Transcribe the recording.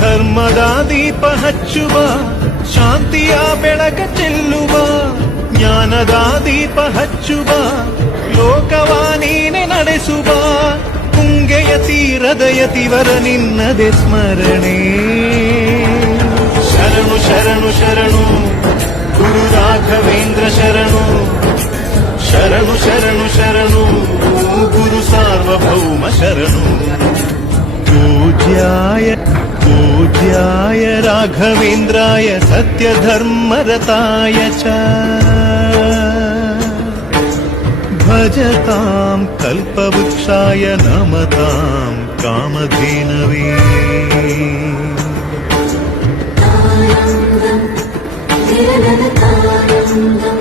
ಧರ್ಮದ ದೀಪ ಹಚ್ಚುವ, ಶಾಂತಿಯ ಬೆಳಕ ಚೆಲ್ಲುವ, ಜ್ಞಾನದ ದೀಪ ಹಚ್ಚುವ, ಲೋಕವ ನೀನೆ ನಡೆಸುವ. ತುಂಗೆಯ ತೀರದ ಯತಿವರ ನಿನ್ನದೆ ಸ್ಮರಣೆ. ಶರಣು ಶರಣು ಶರಣು ಗುರು ರಾಘವೇಂದ್ರ ಶರಣು. ಶರಣು ಶರಣು ಶರಣು ಗುರು ಸಾರ್ವಭೌಮ ಶರಣು. पूज्याय राघवेन्द्राय सत्यधर्मरताय च भजतां कल्पवृक्षाय नमतां कामधेनवे. तायं